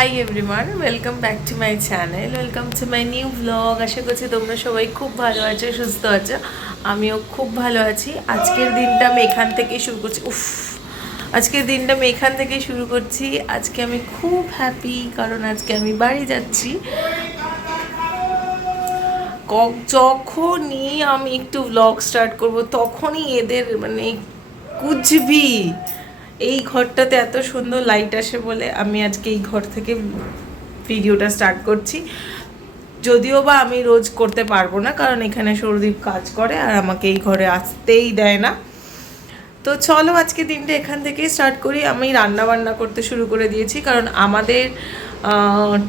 Hi everyone welcome back to my channel welcome to my new blog আশা করছি তোমরা সবাই খুব ভালো আছো, সুস্থ আছো। আমিও খুব ভালো আছি। আজকের দিনটা আমি এখান থেকে শুরু করছি। উফ, আজকের দিনটা আমি এখান থেকে শুরু করছি। আজকে আমি খুব হ্যাপি কারণ আজকে আমি বাড়ি যাচ্ছি। যখনই আমি একটু ব্লগ স্টার্ট করব, তখনই এদের মানে কুচবি। এই ঘরটাতে এত সুন্দর লাইট আসে বলে আমি আজকে এই ঘর থেকে ভিডিওটা স্টার্ট করছি। যদিও বা আমি রোজ করতে পারব না, কারণ এখানে সৌরদীপ কাজ করে আর আমাকে এই ঘরে আসতেই দেয় না। তো চলো আজকে দিনটা এখান থেকেই স্টার্ট করি। আমি রান্না বান্না করতে শুরু করে দিয়েছি, কারণ আমাদের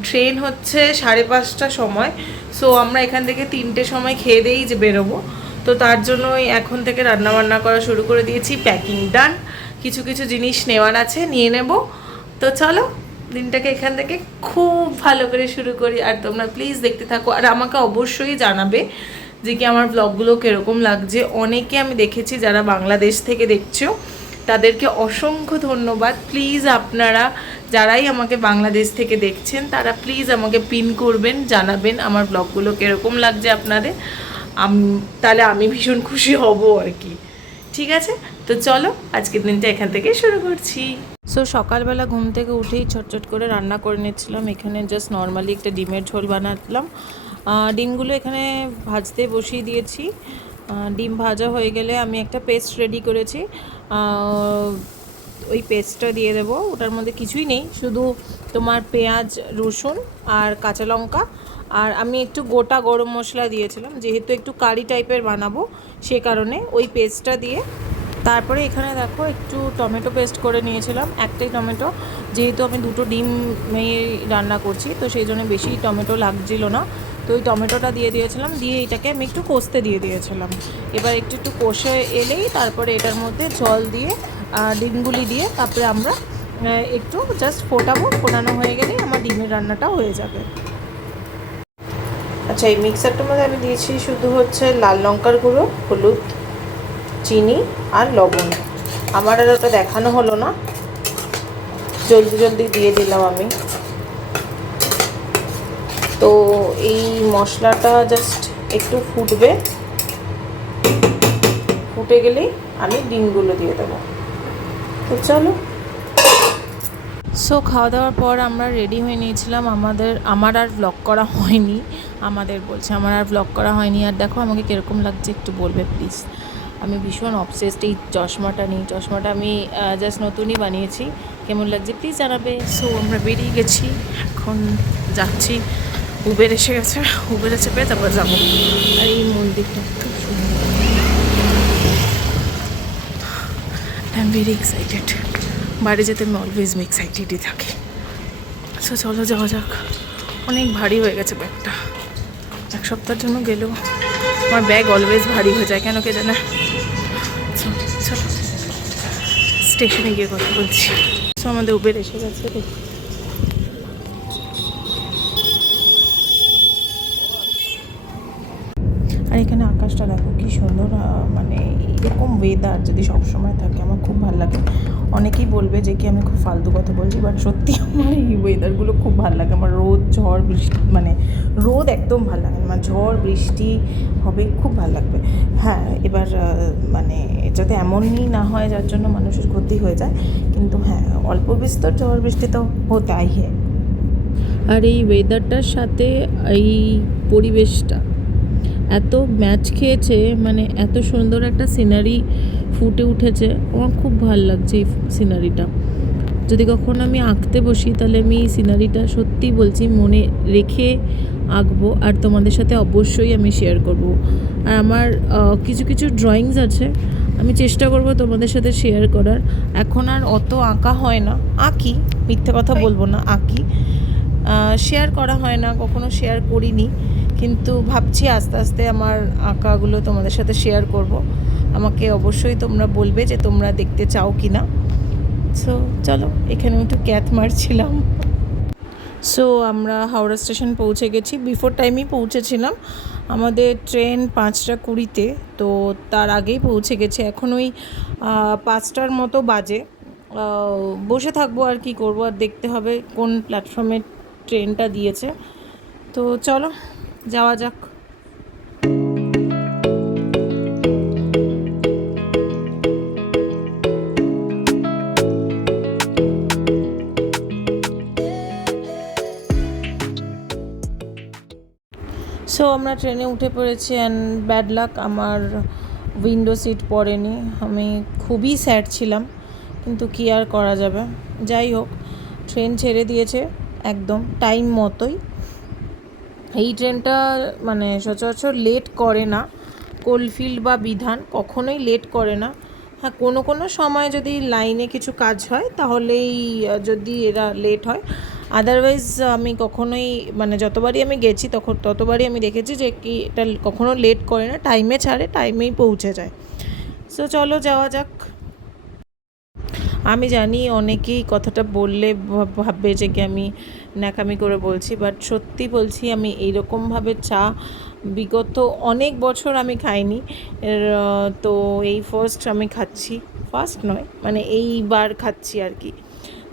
ট্রেন হচ্ছে সাড়ে পাঁচটা সময়। সো আমরা এখান থেকে তিনটে সময় খেয়ে দিয়েই যে বেরোবো। তো তার জন্যই এখন থেকে রান্না বান্না করা শুরু করে দিয়েছি। প্যাকিং ডান কিছু কিছু জিনিস নেওয়ার আছে, নিয়ে নেব। তো চলো, দিনটাকে এখান থেকে খুব ভালো করে শুরু করি। আর তোমরা প্লিজ দেখতে থাকো। আর আমাকে অবশ্যই জানাবে যে কি আমার ব্লগগুলো কীরকম লাগছে। অনেকে আমি দেখেছি যারা বাংলাদেশ থেকে দেখছ, তাদেরকে অসংখ্য ধন্যবাদ। প্লিজ আপনারা যারাই আমাকে বাংলাদেশ থেকে দেখছেন, তারা প্লিজ আমাকে পিন করবেন, জানাবেন আমার ব্লগগুলো কীরকম লাগছে আপনাদের। তাহলে আমি ভীষণ খুশি হব আর কি। ঠিক আছে? তো চলো, আজকের দিনটা এখান থেকে শুরু করছি। সো সকালবেলা ঘুম থেকে উঠেই ছটছট করে রান্না করে নিচ্ছিলাম। এখানে জাস্ট নর্মালি একটা ডিমের ঝোল বানালাম। ডিমগুলো এখানে ভাজতে বসিয়ে দিয়েছি। ডিম ভাজা হয়ে গেলে আমি একটা পেস্ট রেডি করেছি। ওই পেস্টটা দিয়ে দেবো। ওটার মধ্যে কিছুই নেই। শুধু তোমার পেঁয়াজ, রসুন আর কাঁচা লঙ্কা। আর আমি একটু গোটা গরম মশলা দিয়েছিলাম। যেহেতু একটু কারি টাইপের বানাবো, সে কারণে ওই পেস্টটা দিয়ে তারপরে এখানে দেখো একটু টমেটো পেস্ট করে নিয়েছিলাম, একটাই টমেটো। যেহেতু আমি দুটো ডিম রান্না করছি, তো সেই জন্য বেশি টমেটো লাগছিল না। তো ওই টমেটোটা দিয়ে দিয়েছিলাম, দিয়ে এটাকে আমি একটু কষতে দিয়ে দিয়েছিলাম। এবার একটু একটু কষে এলেই তারপরে এটার মধ্যে জল দিয়ে ডিমগুলি দিয়ে তারপরে আমরা একটু জাস্ট ফোটাবো। ফোটানো হয়ে গেলেই আমার ডিমের রান্নাটা হয়ে যাবে। আচ্ছা এই মিক্সারটার মধ্যে আমি দিয়েছি শুধু হচ্ছে লাল লঙ্কার গুঁড়ো, হলুদ চিনি আর লবণ। আমার আর ওটা দেখানো হলো না। জলদি জলদি দিয়ে দিলাম আমি। তো এই মশলাটা জাস্ট একটু ফুটবে। ফুটে গেলেই আমি ডিমগুলো দিয়ে দেবো। তো চলো। সো খাওয়া দাওয়ার পর আমরা রেডি হয়ে নিয়েছিলাম। আমাদের, আমার আর ব্লগ করা হয়নি। আমাদের বলছে, আমার আর ব্লগ করা হয়নি। আর দেখো, আমাকে কীরকম লাগছে একটু বলবে প্লিজ আমি ভীষণ অবসেসড এই চশমাটা নিই চশমাটা আমি জাস্ট নতুনই বানিয়েছি। কেমন লাগছে? প্লিজ জানাবে। সো আমরা বেরিয়ে গেছি। এখন যাচ্ছি। উবের এসে গেছে। উবের এসে পেয়ে তারপর যাব। আর এই মন্দিরটা খুব সুন্দর। আই এম ভেরি এক্সাইটেড বাড়ি যেতে আমি অলওয়েজ এক্সাইটেডই থাকি। সো চলো যাওয়া যাক। অনেক ভারী হয়ে গেছে ব্যাগটা। এক সপ্তাহের জন্য গেলেও আমার ব্যাগ অলওয়েজ ভারী হয়ে যায়। কেন কে জানে? স্টেশনে গিয়ে কথা বলছি। আমাদের উবের এসে গেছে। ওয়েদার যদি সব সময় থাকে, আমার খুব ভালো লাগে। অনেকেই বলবে যে কি আমি খুব ফালতু কথা বলছি বাট সত্যি আমার এই ওয়েদারগুলো খুব ভালো লাগে। আমার রোদ, ঝড়, বৃষ্টি মানে রোদ একদম ভালো লাগে আমার ঝড়, বৃষ্টি হবে, খুব ভালো লাগবে। হ্যাঁ এবার মানে যাতে এমনই না হয়, যার জন্য মানুষের ক্ষতি হয়ে যায়, কিন্তু হ্যাঁ অল্প বিস্তর ঝড়, বৃষ্টি তো হতাই হ্যাঁ। আর এই ওয়েদারটার সাথে এই পরিবেশটা এত ম্যাচ খেয়েছে মানে এত সুন্দর একটা সিনারি ফুটে উঠেছে। আমার খুব ভালো লাগছে এই সিনারিটা যদি কখনো আমি আঁকতে বসি, তাহলে আমি এই সিনারিটা সত্যি বলছি, মনে রেখে আঁকবো। আর তোমাদের সাথে অবশ্যই আমি শেয়ার করব। আর আমার কিছু কিছু ড্রয়িংস আছে, আমি চেষ্টা করব তোমাদের সাথে শেয়ার করার। এখন আর অত আঁকা হয় না। আঁকি, মিথ্যে কথা বলব না, আঁকি। শেয়ার করা হয় না, কখনো শেয়ার করিনি। কিন্তু ভাবছি আস্তে আস্তে আমার আঁকাগুলো তোমাদের সাথে শেয়ার করব। আমাকে অবশ্যই তোমরা বলবে যে তোমরা দেখতে চাও কি না সো চলো, এখানে একটু ক্যাথ মারছিলাম। সো আমরা হাওড়া স্টেশন পৌঁছে গেছি। বিফোর টাইমই পৌঁছেছিলাম আমাদের ট্রেন পাঁচটা কুড়িতে। তো তার আগেই পৌঁছে গেছে। এখন ওই পাঁচটার মতো বাজে। বসে থাকব আর কি করব আর দেখতে হবে কোন প্ল্যাটফর্মে ট্রেনটা দিয়েছে। তো চলো যাওয়া যাক। সো আমরা ট্রেনে উঠে পড়েছি অ্যান্ড ব্যাড লাক আমার উইন্ডো সিট পড়েনি। আমি খুবই স্যাড ছিলাম, কিন্তু কী আর করা যাবে? যাই হোক, ট্রেন ছেড়ে দিয়েছে, একদম টাইম মতোই। এই ট্রেনটা মানে সচরাচর লেট করে না। কোলফিল্ড বা বিধান কখনোই লেট করে না। হ্যাঁ কোনো কোনো সময় যদি লাইনে কিছু কাজ হয়, তাহলেই যদি এরা লেট হয়। আদারওয়াইজ আমি কখনোই মানে যতবারই আমি গেছি, তখন, ততবারই আমি দেখেছি যে কি এটা কখনো লেট করে না। টাইমে ছাড়ে টাইমেই পৌঁছে যায়। সো চলো যাওয়া যাক। আমি জানি অনেকেই কথাটা বললে ভাব- ভাববে যে কি আমি ন্যাকামি করে বলছি বাট সত্যি বলছি আমি এইরকমভাবে চা বিগত অনেক বছর আমি খাইনি। তো এই ফার্স্ট আমি খাচ্ছি। ফার্স্ট নয় মানে এইবার খাচ্ছি আর কি।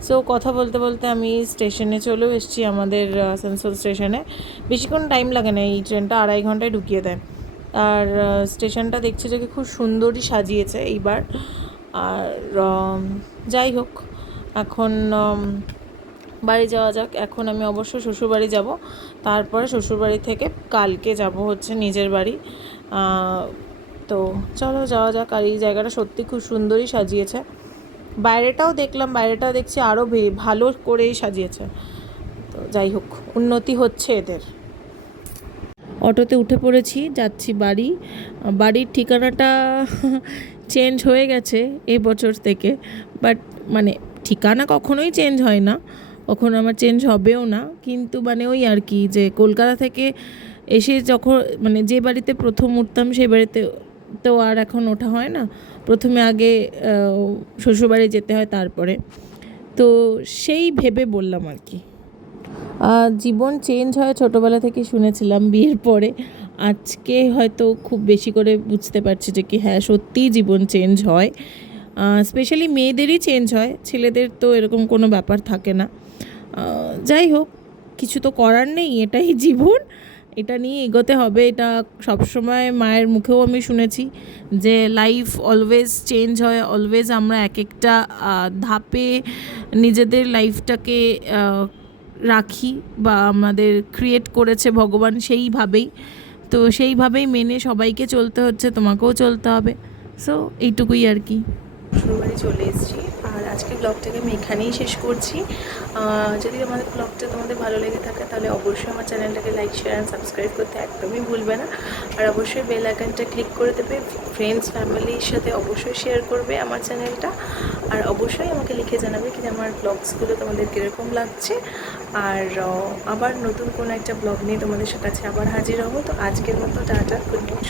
সো কথা বলতে বলতে আমি স্টেশনে চলেও এসেছি আমাদের আসানসোল স্টেশনে বেশিক্ষণ টাইম লাগে না, এই ট্রেনটা আড়াই ঘন্টায় ঢুকিয়ে দেয়। আর স্টেশনটা দেখছি যে খুব সুন্দরই সাজিয়েছে এইবার। আর যাই হোক, এখন বাড়ি যাওয়া যাক। এখন আমি অবশ্য শ্বশুরবাড়ি যাব। তারপরে শ্বশুরবাড়ি থেকে কালকে যাব হচ্ছে নিজের বাড়ি। তো চলো যাওয়া যাক। আর এই জায়গাটা সত্যি খুব সুন্দরই সাজিয়েছে। বাইরেটাও দেখলাম, বাইরেটাও দেখছি আরও ভালো করেই সাজিয়েছে। তো যাই হোক, উন্নতি হচ্ছে এদের। অটোতে উঠে পড়েছি, যাচ্ছি বাড়ি। বাড়ির ঠিকানাটা চেঞ্জ হয়ে গেছে এই বছর থেকে। বাট মানে ঠিকানা কখনোই চেঞ্জ হয় না। কখনো আমার চেঞ্জ হবেও না। কিন্তু মানে ওই আর কি যে কলকাতা থেকে এসে যখন মানে যে বাড়িতে প্রথম উঠতাম সেই বাড়িতে তো আর এখন ওঠা হয় না। প্রথমে আগে শ্বশুরবাড়ি যেতে হয় তারপরে। তো সেই ভেবে বললাম আর কি। জীবন চেঞ্জ হয় ছোটোবেলা থেকে শুনেছিলাম বিয়ের পরে। আজকে হয়তো খুব বেশি করে বুঝতে পারছি যে কি হ্যাঁ সত্যিই জীবন চেঞ্জ হয়। স্পেশালি মেয়েদেরই চেঞ্জ হয়। ছেলেদের তো এরকম কোনো ব্যাপার থাকে না। যাই হোক, কিছু তো করার নেই, এটাই জীবন। এটা নিয়ে এগোতে হবে, এটা সবসময় মায়ের মুখেও আমি শুনেছি যে লাইফ অলওয়েজ চেঞ্জ হয় অলওয়েজ আমরা এক একটা ধাপে নিজেদের লাইফটাকে রাখি বা আমাদের ক্রিয়েট করেছে ভগবান সেইভাবেই। তো সেইভাবেই মেনে সবাইকে চলতে হচ্ছে, তোমাকেও চলতে হবে। সো এইটুকুই আর কি। শ্বশুরবাড়ি চলে এসেছি। আর আজকে ব্লগটাকে আমি এখানেই শেষ করছি। যদি আমাদের ব্লগটা তোমাদের ভালো লেগে থাকে, তাহলে অবশ্যই আমার চ্যানেলটাকে লাইক শেয়ার অ্যান্ড সাবস্ক্রাইব করতে একদমই ভুলবে না। আর অবশ্যই বেল আইকনটা ক্লিক করে দেবে। ফ্রেন্ডস ফ্যামিলির সাথে অবশ্যই শেয়ার করবে আমার চ্যানেলটা। আর অবশ্যই আমাকে লিখে জানাবে কি আমার ব্লগসগুলো তোমাদের কীরকম লাগছে। আর আবার নতুন কোনো একটা ব্লগ নিয়ে তোমাদের কাছে আবার হাজির হব। তো আজকের মতো, টাটা গুড নাইট